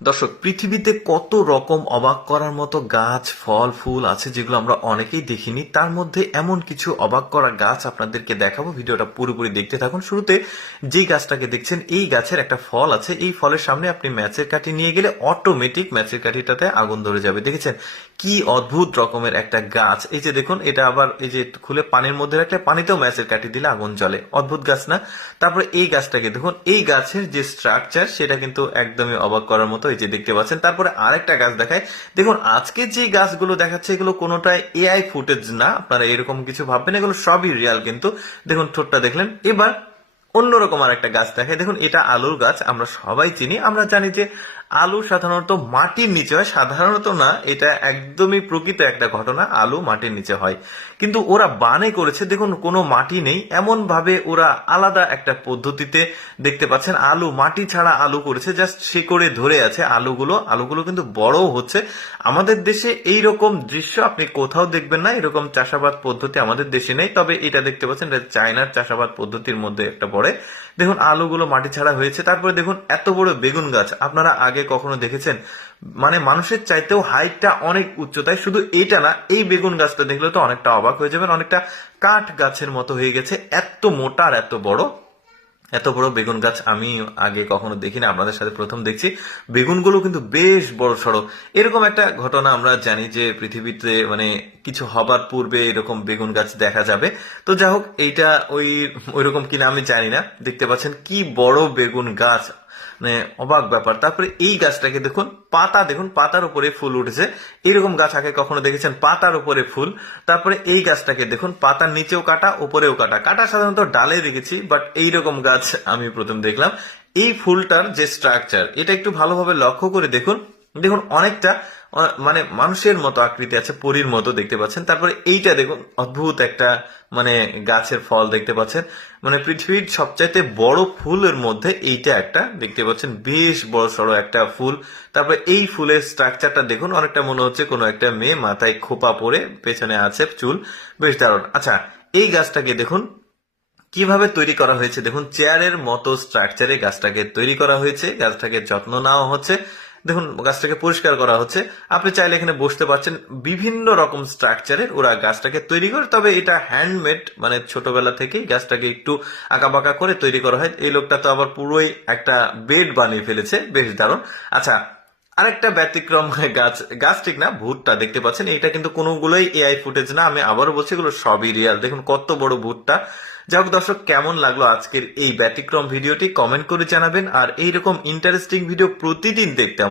দর্শক, পৃথিবীতে কত রকম অবাক করার মতো গাছ, ফল, ফুল আছে যেগুলো আমরা অনেকেই দেখিনি। তার মধ্যে এমন কিছু অবাক করা গাছ আপনাদেরকে দেখাবো। ভিডিওটা পুরোপুরি দেখতে থাকুন। শুরুতে যে গাছটাকে দেখছেন, এই গাছের একটা ফল আছে। এই ফলের সামনে আপনি ম্যাচের কাঠি নিয়ে গেলে অটোমেটিক ম্যাচের কাঠিটাতে আগুন ধরে যাবে। দেখেছেন কি অদ্ভুত রকমের একটা গাছ। এই যে দেখুন, এটা আবার এই যে খুলে পানির মধ্যে রাখলে পানিতেও ম্যাচের কাঠি দিলে আগুন জ্বলে। অদ্ভুত গাছ না? তারপরে এই গাছটাকে দেখুন, এই গাছের যে স্ট্রাকচার সেটা কিন্তু একদমই অবাক করার মতো। এই যে দেখতে পাচ্ছেন। তারপরে আরেকটা গাছ দেখায়। দেখুন, আজকে যে গাছগুলো দেখাচ্ছে এগুলো কোনোটাই এআই ফুটেজ না, আপনারা এরকম কিছু ভাববেন, এগুলো সবই রিয়াল। কিন্তু দেখুন, ঠোঁটটা দেখলেন। এবার অন্যরকম আর একটা গাছ দেখায়। দেখুন, এটা আলুর গাছ। আমরা সবাই চিনি, আমরা জানি যে আলু সাধারণত মাটির নিচে হয়। সাধারণত না, এটা একদমই প্রকৃত একটা ঘটনা, আলু মাটির নিচে হয়। কিন্তু ওরা বানে করেছে, দেখুন কোনো মাটি নেই, এমন ভাবে ওরা আলাদা একটা পদ্ধতিতে দেখতে পাচ্ছেন আলু, মাটি ছাড়া আলু করেছে, জাস্ট শিকড়ে ধরে আছে আলুগুলো। আলুগুলো কিন্তু বড়ও হচ্ছে। আমাদের দেশে এই রকম দৃশ্য আপনি কোথাও দেখবেন না। এরকম চাষাবাদ পদ্ধতি আমাদের দেশে নেই। তবে এটা দেখতে পাচ্ছেন, এটা চায়নার চাষাবাদ পদ্ধতির মধ্যে একটা পড়ে। দেখুন আলুগুলো মাটি ছাড়া হয়েছে। তারপরে দেখুন এত বড় বেগুন গাছ আপনারা আগে কখনো দেখেছেন? মানে মানুষের চাইতেও হাইটটা অনেক উচ্চতায়। শুধু এইটা না, এই বেগুন গাছটা দেখলে তো অনেকটা অবাক হয়ে যাবেন। অনেকটা কাঠ গাছের মতো হয়ে গেছে, এত মোটা আর এত বড়। এত বড় বেগুন গাছ আমি আগে কখনো দেখিনি, আপনাদের সাথে প্রথম দেখছি। বেগুনগুলো কিন্তু বেশ বড় সড়ো। এরকম একটা ঘটনা আমরা জানি যে পৃথিবীতে মানে কিছু হবার পূর্বে এরকম বেগুন গাছ দেখা যাবে। তো যাই হোক, এইটা ওইরকম কিনা আমি জানি না। দেখতে পাচ্ছেন কি বড় বেগুন গাছ, মানে অবাক ব্যাপার। তারপরে এই গাছটাকে দেখুন, পাতা দেখুন, পাতার উপরে ফুল উঠেছে। এইরকম গাছ আগে কখনো দেখেছেন? পাতার উপরে ফুল। তারপরে এই গাছটাকে দেখুন, পাতার নিচেও কাটা, উপরেও কাটা। কাটা সাধারণত ডালে দেখেছি, বাট এইরকম গাছ আমি প্রথম দেখলাম। এই ফুলটার যে স্ট্রাকচার, এটা একটু ভালোভাবে লক্ষ্য করে দেখুন। দেখুন অনেকটা মানে মানুষের মতো আকৃতি আছে, পরীর মতো দেখতে পাচ্ছেন। তারপরে এইটা দেখুন, অদ্ভুত একটা মানে গাছের ফল দেখতে পাচ্ছেন। মানে পৃথিবীর সবচাইতে বড় ফুলের মধ্যে এইটা একটা দেখতে পাচ্ছেন, বেশ বড় সড়ো একটা ফুল। তারপরে এই ফুলের স্ট্রাকচারটা দেখুন, অনেকটা মনে হচ্ছে কোনো একটা মেয়ে, মাথায় খোপা পরে, পেছনে আছে চুল, বেশ দারুণ। আচ্ছা, এই গাছটাকে দেখুন কিভাবে তৈরি করা হয়েছে। দেখুন চেয়ারের মতো স্ট্রাকচারে গাছটাকে তৈরি করা হয়েছে। গাছটাকে যত্ন নেওয়া হচ্ছে। দেখুন গাছটাকে পরিষ্কার করা হচ্ছে। আপনি চাইলে এখানে বসতে পারছেন। বিভিন্ন রকম স্ট্রাকচারের ওরা গাছটাকে তৈরি করে। তবে এটা হ্যান্ডমেড, মানে ছোটবেলা থেকেই গাছটাকে একটু আঁকাবাঁকা করে তৈরি করা হয়। এই লোকটা তো আবার পুরোই একটা বেড বানিয়ে ফেলেছে, বেশ দারুণ। আচ্ছা, আরেকটা ব্যতিক্রম গাছ, গাছ ঠিক না, ভুট্টা দেখতে পাচ্ছেন। এটা কিন্তু কোনোগুলোই এআই ফুটেজ না, আমি আবারও বলছি এগুলো সবই রিয়াল। দেখুন কত বড় ভুট্টা। যাই হোক দর্শক, কেমন লাগলো আজকের এই ব্যতিক্রম ভিডিওটি কমেন্ট করে জানাবেন। আর এইরকম ইন্টারেস্টিং ভিডিও প্রতিদিন দেখতে